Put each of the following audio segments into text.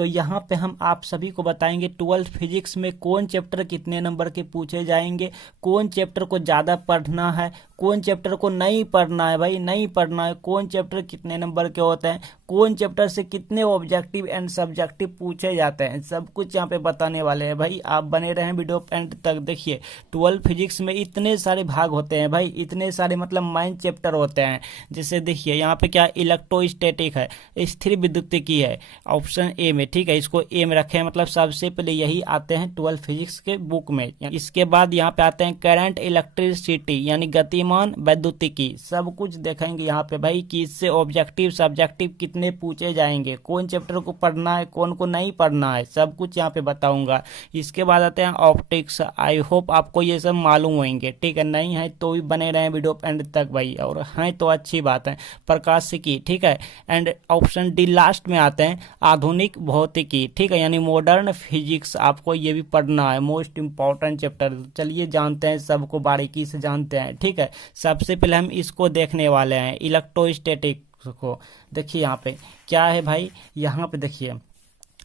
तो यहाँ पे हम आप सभी को बताएंगे 12th फिजिक्स में कौन चैप्टर कितने नंबर के पूछे जाएंगे, कौन चैप्टर को ज़्यादा पढ़ना है, कौन चैप्टर को नहीं पढ़ना है भाई, नहीं पढ़ना है, कौन चैप्टर कितने नंबर के होते हैं, कौन चैप्टर से कितने ऑब्जेक्टिव एंड सब्जेक्टिव पूछे जाते हैं, सब कुछ यहाँ पे बताने वाले हैं भाई। आप बने रहें वीडियो एंड तक। देखिए 12 फिजिक्स में इतने सारे भाग होते हैं भाई, इतने सारे मतलब माइन चैप्टर होते हैं। जैसे देखिए यहाँ पे क्या इलेक्ट्रोस्टैटिक है, स्थिर विद्युतिकी है ऑप्शन ए में, ठीक है, इसको ए में रखे हैं, मतलब सबसे पहले यही आते हैं 12 फिजिक्स के बुक में। इसके बाद यहाँ पे आते हैं करंट इलेक्ट्रिसिटी यानी गतिमान वैद्युतिकी, सब कुछ देखेंगे यहाँ पे भाई कि इससे ऑब्जेक्टिव सब्जेक्टिव कितने पूछे जाएंगे, कौन चैप्टर को पढ़ना है कौन को नहीं पढ़ना है, सब कुछ यहाँ पे बताऊंगा। इसके बाद आते हैं ऑप्टिक्स। आई होप आपको ये सब मालूम होंगे, ठीक है, नहीं है तो भी बने रहे वीडियो एंड तक भाई, और हैं तो अच्छी बात है। प्रकाशिकी, ठीक है, एंड ऑप्शन डी लास्ट में आते हैं आधुनिक भौतिकी, ठीक है, यानी मॉडर्न फिजिक्स, आपको ये भी पढ़ना है, मोस्ट इंपॉर्टेंट चैप्टर। चलिए जानते हैं, सबको बारीकी से जानते हैं, ठीक है। सबसे पहले हम इसको देखने वाले हैं इलेक्ट्रोस्टैटिक को। देखिए यहाँ पे क्या है भाई, यहाँ पे देखिए,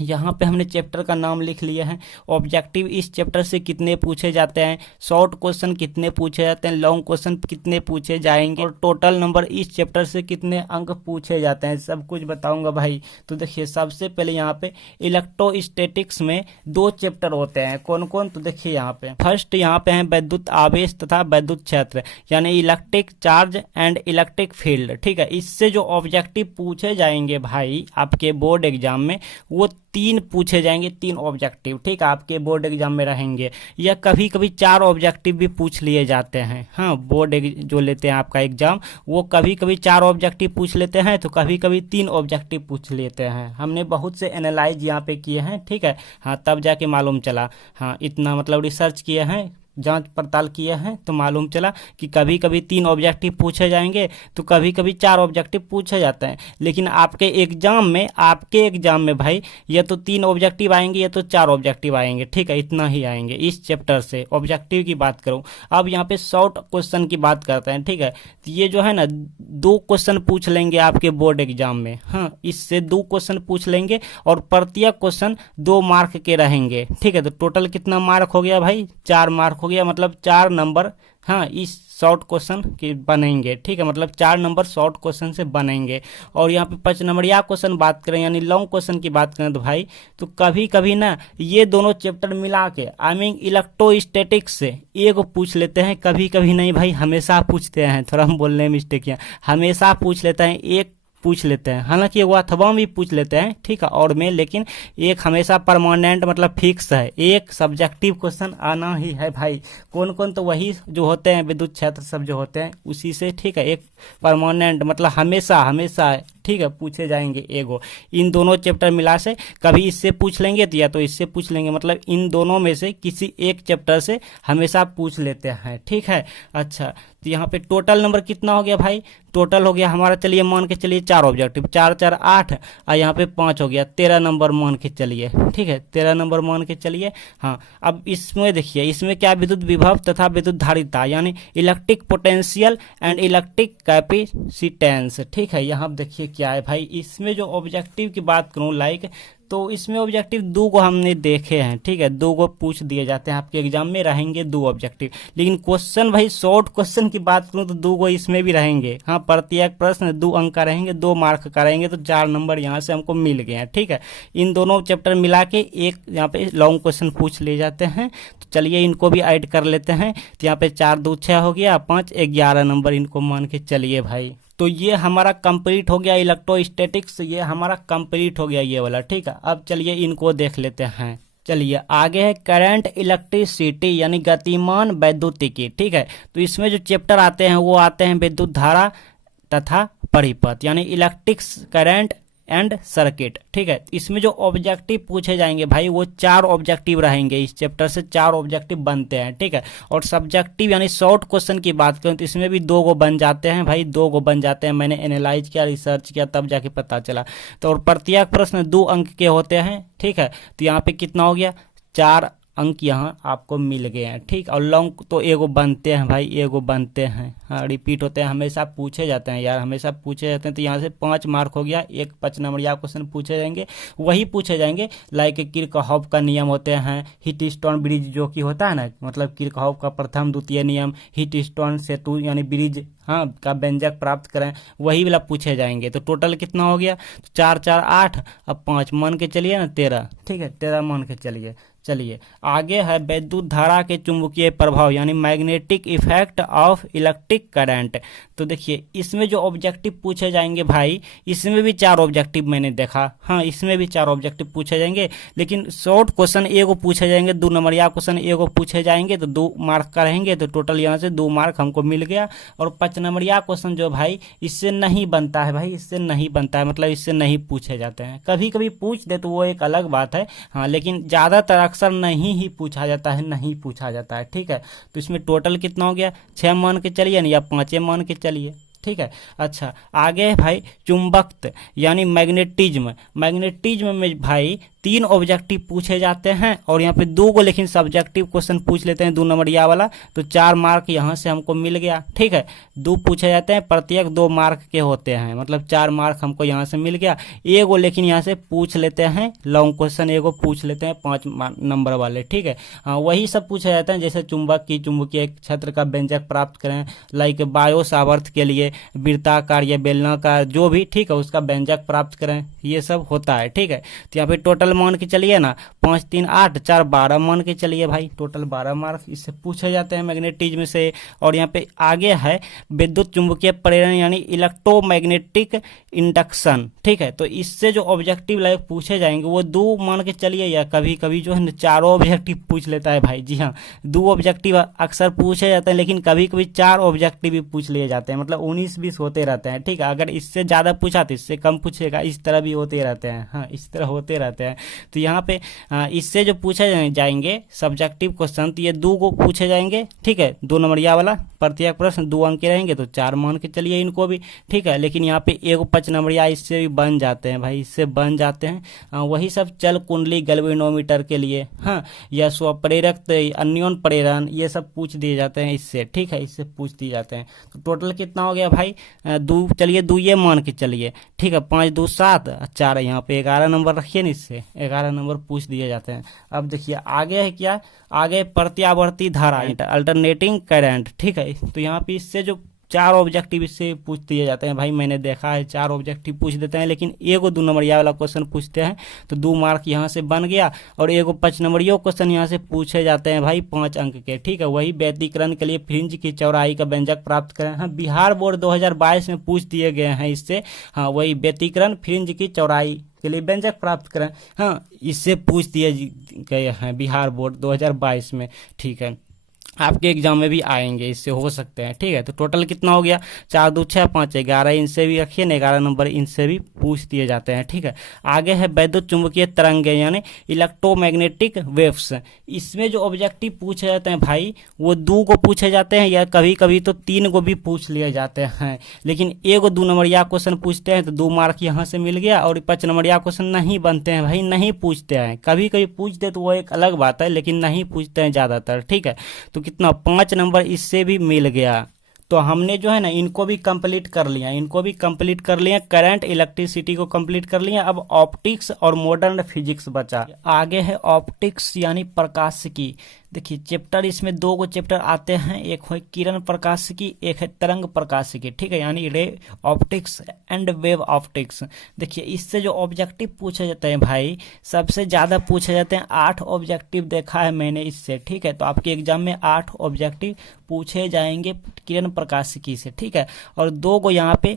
यहाँ पे हमने चैप्टर का नाम लिख लिया है। ऑब्जेक्टिव इस चैप्टर से कितने पूछे जाते हैं, शॉर्ट क्वेश्चन कितने पूछे जाते हैं, लॉन्ग क्वेश्चन कितने पूछे जाएंगे, और टोटल नंबर इस चैप्टर से कितने अंक पूछे जाते हैं, सब कुछ बताऊंगा भाई। तो देखिए सबसे पहले यहाँ पे इलेक्ट्रोस्टैटिक्स में 2 चैप्टर होते हैं, कौन कौन, तो देखिए यहाँ पे फर्स्ट यहाँ पे है वैद्युत आवेश तथा वैद्युत क्षेत्र यानी electric charge and electric field, ठीक है। इससे जो ऑब्जेक्टिव पूछे जाएंगे भाई आपके बोर्ड एग्जाम में, वो 3 पूछे जाएंगे, 3 ऑब्जेक्टिव, ठीक है, आपके बोर्ड एग्जाम में रहेंगे। या कभी कभी 4 ऑब्जेक्टिव भी पूछ लिए जाते हैं। हाँ, बोर्ड जो लेते हैं आपका एग्जाम, वो कभी कभी 4 ऑब्जेक्टिव पूछ लेते हैं, तो कभी कभी 3 ऑब्जेक्टिव पूछ लेते हैं। हमने बहुत से एनालाइज यहाँ पे किए हैं, ठीक है, हाँ, तब जाके मालूम चला, हाँ, इतना मतलब रिसर्च किए हैं, जांच पड़ताल किया है, तो मालूम चला कि कभी कभी 3 ऑब्जेक्टिव पूछे जाएंगे, तो कभी कभी 4 ऑब्जेक्टिव पूछे जाते हैं। लेकिन आपके एग्जाम में भाई या तो 3 ऑब्जेक्टिव आएंगे या तो 4 ऑब्जेक्टिव आएंगे, ठीक है, इतना ही आएंगे इस चैप्टर से। ऑब्जेक्टिव की बात करूं, अब यहाँ पे शॉर्ट क्वेश्चन की बात करते हैं, ठीक है। तो ये जो है ना 2 क्वेश्चन पूछ लेंगे आपके बोर्ड एग्जाम में, हाँ, इससे 2 क्वेश्चन पूछ लेंगे, और प्रत्येक क्वेश्चन 2 मार्क के रहेंगे, ठीक है। तो टोटल कितना मार्क हो गया भाई, 4 मार्क हो गया, मतलब 4 नंबर, हाँ, इस शॉर्ट क्वेश्चन के बनेंगे, ठीक है, मतलब 4 नंबर शॉर्ट क्वेश्चन से बनेंगे। और यहाँ पे 5 नंबर या क्वेश्चन बात करें यानी लॉन्ग क्वेश्चन की बात करें तो भाई, तो कभी कभी ना ये दोनों चैप्टर मिला के आई मीन इलेक्ट्रोस्टैटिक्स से एक पूछ लेते हैं, कभी कभी नहीं भाई, हमेशा पूछते हैं, थोड़ा हम बोलने में मिस्टेक किया, हमेशा पूछ लेते हैं, एक पूछ लेते हैं, हालांकि वो अथवा भी पूछ लेते हैं, ठीक है, और में, लेकिन एक हमेशा परमानेंट मतलब फिक्स है, एक सब्जेक्टिव क्वेश्चन आना ही है भाई। कौन कौन, तो वही जो होते हैं विद्युत क्षेत्र सब जो होते हैं उसी से, ठीक है, एक परमानेंट मतलब हमेशा हमेशा, ठीक है, पूछे जाएंगे एगो। इन दोनों चैप्टर मिला से कभी इससे पूछ लेंगे तो या तो इससे पूछ लेंगे, मतलब इन दोनों में से किसी एक चैप्टर से हमेशा पूछ लेते हैं, ठीक है। अच्छा, तो यहाँ पे टोटल नंबर कितना हो गया भाई, टोटल हो गया हमारा, चलिए मान के चलिए 4 ऑब्जेक्टिव, 4 4 8, और यहाँ पे 5 हो गया, 13 नंबर मान के चलिए, ठीक है, 13 नंबर मान के चलिए। हाँ, अब इसमें देखिए, इसमें क्या विद्युत विभव तथा विद्युत धारिता यानी electric potential and electric capacitance, ठीक है। यहाँ देखिए क्या है भाई, इसमें जो ऑब्जेक्टिव की बात करूँ लाइक, तो इसमें ऑब्जेक्टिव 2 को हमने देखे हैं, ठीक है, 2 को पूछ दिए जाते हैं, आपके एग्जाम में रहेंगे 2 ऑब्जेक्टिव। लेकिन क्वेश्चन भाई शॉर्ट क्वेश्चन की बात करूं तो 2 को इसमें भी रहेंगे, हाँ, प्रत्येक प्रश्न 2 अंक का रहेंगे, 2 मार्क का रहेंगे, तो 4 नंबर यहाँ से हमको मिल गए हैं, ठीक है। इन दोनों चैप्टर मिला के एक यहाँ पे लॉन्ग क्वेश्चन पूछ ले जाते हैं, तो चलिए इनको भी ऐड कर लेते हैं। तो यहाँ पे 4 2 6 हो गया, 5 11 नंबर इनको मान के चलिए भाई। तो ये हमारा कंप्लीट हो गया इलेक्ट्रोस्टैटिक्स, ये हमारा कंप्लीट हो गया ये वाला, ठीक है। अब चलिए इनको देख लेते हैं। चलिए आगे है करंट इलेक्ट्रिसिटी यानी गतिमान वैद्युतिकी, ठीक है। तो इसमें जो चैप्टर आते हैं वो आते हैं विद्युत धारा तथा परिपथ यानी इलेक्ट्रिक्स करंट एंड सर्किट, ठीक है। इसमें जो ऑब्जेक्टिव पूछे जाएंगे भाई वो 4 ऑब्जेक्टिव रहेंगे, इस चैप्टर से 4 ऑब्जेक्टिव बनते हैं, ठीक है। और सब्जेक्टिव यानी शॉर्ट क्वेश्चन की बात करें तो इसमें भी 2 को बन जाते हैं भाई, 2 को बन जाते हैं, मैंने एनालाइज किया, रिसर्च किया, तब जाके पता चला। तो और प्रत्येक प्रश्न 2 अंक के होते हैं, ठीक है। तो यहाँ पे कितना हो गया, 4 अंक यहाँ आपको मिल गए हैं। ठीक, और लॉन्ग तो एगो बनते हैं भाई, एगो बनते हैं, हाँ रिपीट होते हैं, हमेशा पूछे जाते हैं यार, हमेशा पूछे जाते हैं। तो यहाँ से 5 मार्क हो गया। एक 5 नंबरिया क्वेश्चन पूछे जाएंगे, वही पूछे जाएंगे लाइक किरचॉफ का नियम होते हैं, हीटस्टोन ब्रिज जो कि होता है ना, मतलब किरचॉफ का प्रथम द्वितीय नियम, हीटस्टोन सेतु यानी ब्रिज, हाँ का व्यंजक प्राप्त करें, वही वाला पूछे जाएंगे। तो टोटल कितना हो गया, 4 4 8, अब 5 मान के चलिए ना 13। ठीक है, 13 मान के चलिए। चलिए आगे है वैद्युत धारा के चुंबकीय प्रभाव यानी magnetic effect of electric current. तो देखिए इसमें जो ऑब्जेक्टिव पूछे जाएंगे भाई, इसमें भी 4 ऑब्जेक्टिव मैंने देखा, हाँ इसमें भी 4 ऑब्जेक्टिव पूछे जाएंगे, लेकिन शॉर्ट क्वेश्चन एगो पूछे जाएंगे, 2 नंबरिया क्वेश्चन एगो पूछे जाएंगे, तो 2 मार्क का रहेंगे। तो टोटल यहाँ से 2 मार्क हमको मिल गया। और 5 नंबरिया क्वेश्चन जो भाई इससे नहीं बनता है भाई, इससे नहीं बनता है, मतलब इससे नहीं पूछे जाते हैं। कभी कभी पूछ दे तो वो एक अलग बात है, हाँ लेकिन ज़्यादातर अक्सर नहीं ही पूछा जाता है, नहीं पूछा जाता है। ठीक है, तो इसमें टोटल कितना हो गया, 6 मान के चलिए ना, या 5 मान के चलिए। ठीक है, अच्छा आगे है भाई चुंबकत्व यानी मैग्नेटिज्म। मैग्नेटिज्म में भाई 3 ऑब्जेक्टिव पूछे जाते हैं, और यहाँ पे 2 को लेकिन सब्जेक्टिव क्वेश्चन पूछ लेते हैं, 2 नंबरिया वाला। तो 4 मार्क यहाँ से हमको मिल गया। ठीक है, 2 पूछे जाते हैं, प्रत्येक 2 मार्क के होते हैं, मतलब 4 मार्क हमको यहाँ से मिल गया। एगो लेकिन यहाँ से पूछ लेते हैं लॉन्ग क्वेश्चन, एगो पूछ लेते हैं 5 नंबर वाले। ठीक है, हाँ वही सब पूछे जाते हैं, जैसे चुंबक की चुंबकीय क्षेत्र का व्यंजक प्राप्त करें, लाइक बायो सामर्थ्य के लिए वृत्ताकार या बेलनाकार जो भी, ठीक है उसका व्यंजक प्राप्त करें, ये सब होता है। ठीक है, तो यहाँ पे टोटल मान के चलिए ना, 5 3 8 4 12 मान के चलिए भाई, टोटल 12 मार्क इससे पूछे जाते हैं मैग्नेटिज्म से। और यहाँ पे आगे है विद्युत चुंबकीय प्रेरण यानी इलेक्ट्रोमैग्नेटिक इंडक्शन। ठीक है, तो इससे जो ऑब्जेक्टिव लाइक पूछे जाएंगे वो 2 मान के चलिए, या कभी कभी जो है ना 4 ऑब्जेक्टिव पूछ लेता है भाई। जी हाँ, 2 ऑब्जेक्टिव अक्सर पूछे जाते हैं, लेकिन कभी कभी 4 ऑब्जेक्टिव भी पूछ लिए जाते हैं, मतलब 19-20 होते रहते हैं। ठीक है, अगर इससे ज़्यादा पूछा तो इससे कम पूछेगा, इस तरह भी होते रहते हैं, हाँ इस तरह होते रहते हैं। तो यहाँ पे इससे जो पूछे जाएंगे सब्जेक्टिव क्वेश्चन, तो ये 2 को पूछे जाएंगे। ठीक है, 2 नंबरिया वाला, प्रत्येक प्रश्न 2 अंक के रहेंगे, तो 4 मान के चलिए इनको भी। ठीक है, लेकिन यहाँ पे एगो 5 नंबरिया इससे भी बन जाते हैं भाई, इससे बन जाते हैं। वही सब चल कुंडली गैल्वेनोमीटर के लिए, हाँ या स्वप्रेरक अन्योन प्रेरण, ये सब पूछ दिए जाते हैं इससे। ठीक है, इससे पूछ दिए जाते हैं। तो टोटल कितना हो गया भाई, 2 चलिए 2 ये मान के चलिए। ठीक है, 5 2 7 4, यहाँ पे 11 नंबर रखिए ना, इससे 11 नंबर पूछ दिए जाते हैं। अब देखिए आगे है क्या, आगे प्रत्यावर्ती धारा अल्टरनेटिंग करंट। ठीक है, तो यहाँ पे इससे जो 4 ऑब्जेक्टिव इससे पूछ दिए जाते हैं भाई, मैंने देखा है 4 ऑब्जेक्टिव पूछ देते हैं, लेकिन एगो 2 नंबरिया वाला क्वेश्चन पूछते हैं, तो 2 मार्क यहाँ से बन गया। और एगो 5 नंबरिया क्वेश्चन यहाँ से पूछे जाते हैं भाई 5 अंक के। ठीक है, वही व्यतिकरण के लिए फ्रिंज की चौड़ाई का व्यंजक प्राप्त करें, हाँ बिहार बोर्ड 2022 में पूछ दिए गए हैं इससे, हाँ वही व्यतिकरण फ्रिंज की चौड़ाई के लिए व्यंजक प्राप्त करें, हाँ इससे पूछ दिए गए हैं बिहार बोर्ड 2022 में। ठीक है, आपके एग्जाम में भी आएंगे, इससे हो सकते हैं। ठीक है, तो टोटल कितना हो गया, 4 2 6 5 11, इनसे भी रखिए ना 11 नंबर, इनसे भी पूछ दिए जाते हैं। ठीक है, आगे है वैद्युत चुंबकीय तरंगे यानी इलेक्ट्रोमैग्नेटिक वेव्स। इसमें जो ऑब्जेक्टिव पूछे जाते हैं भाई, वो 2 को पूछे जाते हैं, या कभी कभी तो 3 को भी पूछ लिए जाते हैं, लेकिन एगो 2 नंबरिया क्वेश्चन पूछते हैं, तो 2 मार्क यहाँ से मिल गया। और 5 नंबरिया क्वेश्चन नहीं बनते हैं भाई, नहीं पूछते हैं, कभी कभी पूछते तो वो एक अलग बात है, लेकिन नहीं पूछते हैं ज़्यादातर। ठीक है, तो कितना 5 नंबर इससे भी मिल गया। तो हमने जो है ना इनको भी कंप्लीट कर लिया, इनको भी कंप्लीट कर लिया, करंट इलेक्ट्रिसिटी को कंप्लीट कर लिया। अब ऑप्टिक्स और मॉडर्न फिजिक्स बचा। आगे है ऑप्टिक्स यानी प्रकाशिकी। देखिए चैप्टर इसमें 2 को चैप्टर आते हैं, एक है किरण प्रकाशिकी, एक है तरंग प्रकाशिकी। ठीक है, यानी ray optics and wave optics. देखिए इससे जो ऑब्जेक्टिव पूछे जाते हैं भाई, सबसे ज़्यादा पूछे जाते हैं, 8 ऑब्जेक्टिव देखा है मैंने इससे। ठीक है, तो आपके एग्जाम में 8 ऑब्जेक्टिव पूछे जाएंगे किरण प्रकाशिकी से। ठीक है, और 2 को यहाँ पे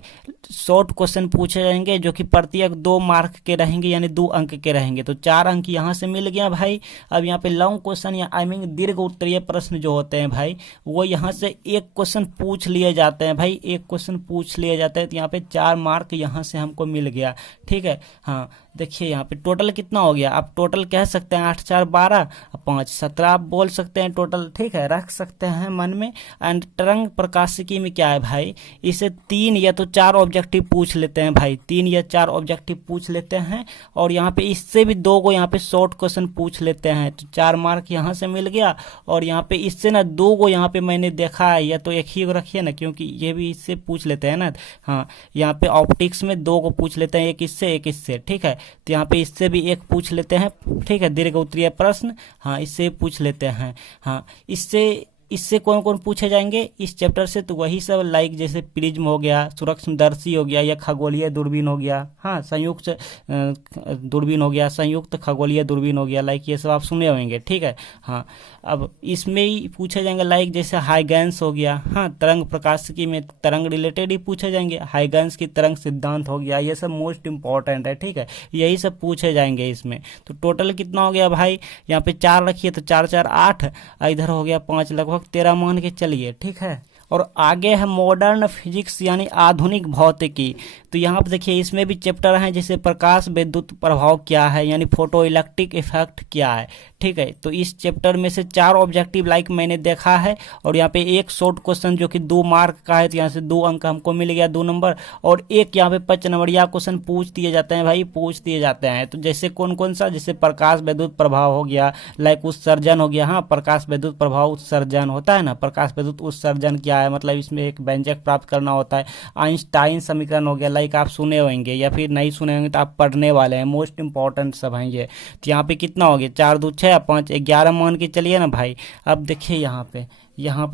शॉर्ट क्वेश्चन पूछे जाएंगे, जो कि प्रत्येक 2 मार्क के रहेंगे, यानी 2 अंक के रहेंगे। तो 4 अंक यहाँ से मिल गया भाई। अब यहाँ पे लॉन्ग क्वेश्चन या आई मीन दीर्घ उत्तरीय प्रश्न जो होते हैं भाई, वो यहाँ से 1 क्वेश्चन पूछ लिए जाते हैं भाई, 1 क्वेश्चन पूछ लिए जाते हैं। तो यहाँ पे 4 मार्क यहाँ से हमको मिल गया। ठीक है, हाँ देखिए यहाँ पे टोटल कितना हो गया, आप टोटल कह सकते हैं 8 4 12, 5, 17 आप बोल सकते हैं टोटल, ठीक है, रख सकते हैं मन में। एंड तरंग प्रकाशिकी में क्या है भाई, इसे 3 या तो 4 ऑब्जेक्टिव पूछ लेते हैं भाई, 3 या 4 ऑब्जेक्टिव पूछ लेते हैं। और यहाँ पे इससे भी 2 को यहाँ पे शॉर्ट क्वेश्चन पूछ लेते हैं, तो 4 मार्क यहाँ से मिल गया। और यहाँ पे इससे ना 2 को यहाँ पे मैंने देखा है, या तो एक ही को रखिए ना, क्योंकि ये भी इससे पूछ लेते हैं ना। हाँ, यहाँ पे ऑप्टिक्स में 2 को पूछ लेते हैं, एक इससे एक इससे, ठीक है। तो यहाँ पे इससे भी एक पूछ लेते हैं, ठीक है, दीर्घ उत्तरीय प्रश्न, हाँ इससे पूछ लेते हैं। हाँ, इससे कौन कौन पूछे जाएंगे इस चैप्टर से, तो वही सब लाइक जैसे प्रिज्म हो गया, सूक्ष्मदर्शी हो गया, या खगोलीय दूरबीन हो गया, हाँ संयुक्त दूरबीन हो गया, संयुक्त खगोलीय दूरबीन हो गया, लाइक ये सब आप सुने होंगे, ठीक है। हाँ, अब इसमें ही पूछे जाएंगे लाइक जैसे हाइगेंस हो गया, हाँ तरंग प्रकाशिकी में तरंग रिलेटेड ही पूछे जाएंगे, हाइगेंस की तरंग सिद्धांत हो गया, ये सब मोस्ट इंपॉर्टेंट है, ठीक है, यही सब पूछे जाएंगे इसमें। तो टोटल कितना हो गया भाई, यहाँ पे 4 रखिए तो 4 4 8, इधर हो गया 5, लगभग 13 मान के चलिए, ठीक है। और आगे है मॉडर्न फिजिक्स यानी आधुनिक भौतिकी। तो यहाँ पर देखिए इसमें भी चैप्टर हैं जैसे प्रकाश विद्युत प्रभाव क्या है, यानी फोटो इलेक्ट्रिक इफेक्ट क्या है, ठीक है। तो इस चैप्टर में से 4 ऑब्जेक्टिव लाइक मैंने देखा है, और यहाँ पे एक शॉर्ट क्वेश्चन जो कि 2 मार्क का है, तो यहाँ से 2 अंक हमको मिल गया, 2 नंबर। और एक यहाँ पे 5 नंबरिया क्वेश्चन पूछ दिए जाते हैं भाई, पूछ दिए जाते हैं। तो जैसे कौन कौन सा, जैसे प्रकाश विद्युत प्रभाव हो गया, लाइक उत्सर्जन हो गया, हाँ प्रकाश विद्युत प्रभाव उत्सर्जन होता है ना, प्रकाश विद्युत उत्सर्जन क्या है, मतलब इसमें एक व्यंजक प्राप्त करना होता है। आइंस्टाइन समीकरण हो गया, लाइक आप सुने होंगे, या फिर नहीं सुने होंगे तो आप पढ़ने वाले हैं, मोस्ट इंपॉर्टेंट सब हैं ये। तो यहाँ पे कितना हो गया, 4 2 6 5 11 मान के चलिए ना भाई। अब देखिए यहाँ पे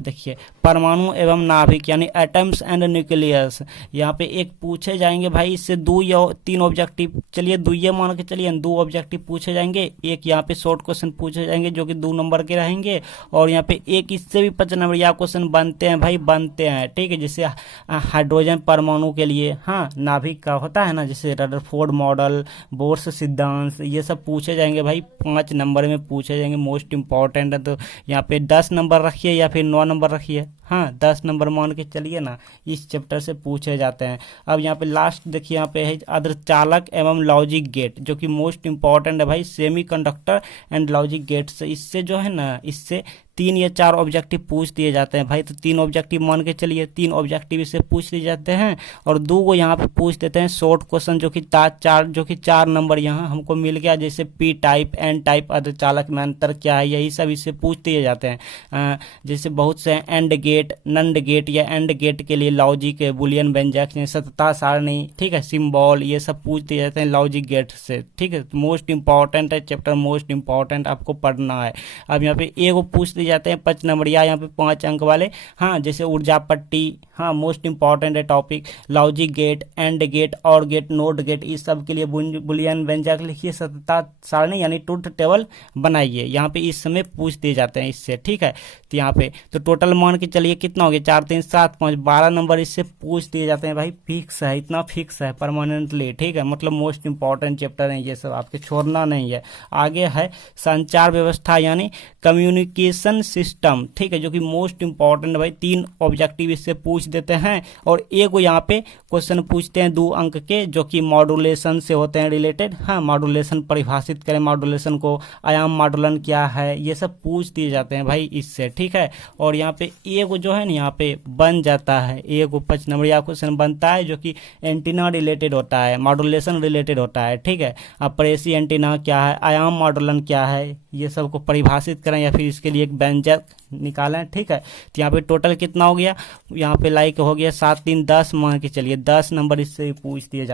देखिए परमाणु एवं नाभिक यानी एटम्स एंड न्यूक्लियस, यहाँ पे एक पूछे जाएंगे भाई, इससे 2 या 3 ऑब्जेक्टिव, चलिए 2 ये मान के चलिए, 2 ऑब्जेक्टिव पूछे जाएंगे, एक यहाँ पे शॉर्ट क्वेश्चन पूछे जाएंगे जो कि 2 नंबर के रहेंगे, और यहाँ पे एक इससे भी 5 नंबर या क्वेश्चन बनते हैं भाई, बनते हैं, ठीक है। जैसे हाइड्रोजन परमाणु के लिए, हाँ नाभिक का होता है ना, जैसे रदरफोर्ड मॉडल, बोर्स सिद्धांत, ये सब पूछे जाएंगे भाई, 5 नंबर में पूछे जाएंगे, मोस्ट इंपॉर्टेंट है। तो यहाँ पे 10 नंबर रखिए या फिर 9 नंबर रखिए, हाँ 10 नंबर मान के चलिए ना, इस चैप्टर से पूछे जाते हैं। अब यहाँ पे लास्ट देखिए, यहाँ पे है अर्धचालक एवं लॉजिक गेट, जो कि मोस्ट इंपॉर्टेंट है भाई, सेमीकंडक्टर एंड लॉजिक गेट से, इससे जो है ना, इससे 3 या 4 ऑब्जेक्टिव पूछ दिए जाते हैं भाई। तो 3 ऑब्जेक्टिव मान के चलिए, 3 ऑब्जेक्टिव इससे पूछ दिए जाते हैं, और 2 को यहाँ पे पूछ देते हैं शॉर्ट क्वेश्चन, जो कि 4 नंबर यहाँ हमको मिल गया, जैसे पी टाइप एन टाइप अर्धचालक में अंतर क्या है, यही सब इससे पूछ दिए जाते हैं। जैसे बहुत से एंड गेट, नंड गेट या एंड गेट के लिए लॉजिक, बुलियन व्यंजक, सतता सारणी, ठीक है, सिंबल, ये सब पूछ दिए जाते हैं लॉजिक गेट से, ठीक है। मोस्ट इंपॉर्टेंट है चैप्टर, मोस्ट इंपॉर्टेंट आपको पढ़ना है। अब यहाँ पे एक पूछ जाते हैं 5 नंबर या यहाँ पे 5 अंक वाले, हाँ जैसे ऊर्जा पट्टी, हाँ मोस्ट इंपॉर्टेंट है topic, logic gate, and gate, or gate, not gate, इस सब के लिए बुलियन व्यंजक लिखिए, सतता सारणी यानी ट्रुथ टेबल बनाइए, यहाँ पे इस समय पूछ दिए जाते हैं इससे, ठीक है। तो यहाँ पे तो टोटल मान के चलिए कितना हो गया, 4 3 7 5 12 नंबर इससे पूछ दिए जाते हैं भाई, फिक्स है, इतना फिक्स है परमानेंटली, ठीक है। मतलब मोस्ट इंपॉर्टेंट चैप्टर है ये सब, आपके छोड़ना नहीं है। आगे है संचार व्यवस्था यानी कम्युनिकेशन सिस्टम, ठीक है, जो कि मोस्ट इंपॉर्टेंट भाई, 3 ऑब्जेक्टिव इससे पूछ देते हैं, और एक यहाँ पे क्वेश्चन पूछते हैं 2 अंक के, जो कि मॉड्यूलेशन से होते हैं रिलेटेड, हाँ मॉड्यूलेशन परिभाषित करें, मॉड्यूलेशन को, आयाम मॉड्यूलन क्या है, ये सब पूछ दिए जाते हैं भाई इससे, ठीक है। और यहाँ पे एक जो है ना, यहाँ पे बन जाता है, एक 5 नंबर या क्वेश्चन बनता है, जो कि एंटीना रिलेटेड होता है, मॉड्यूलेशन रिलेटेड होता है, ठीक है। अब प्रेसी एंटीना क्या है, आयाम मॉड्यूलन क्या है, ये सब को परिभाषित करें, या फिर इसके लिए एक व्यंजक निकालें, ठीक है। तो यहाँ पे टोटल कितना हो गया, यहाँ पे लाइक हो गया 7 3 10 मान के चलिए, 10 नंबर इससे पूछ दिए जाते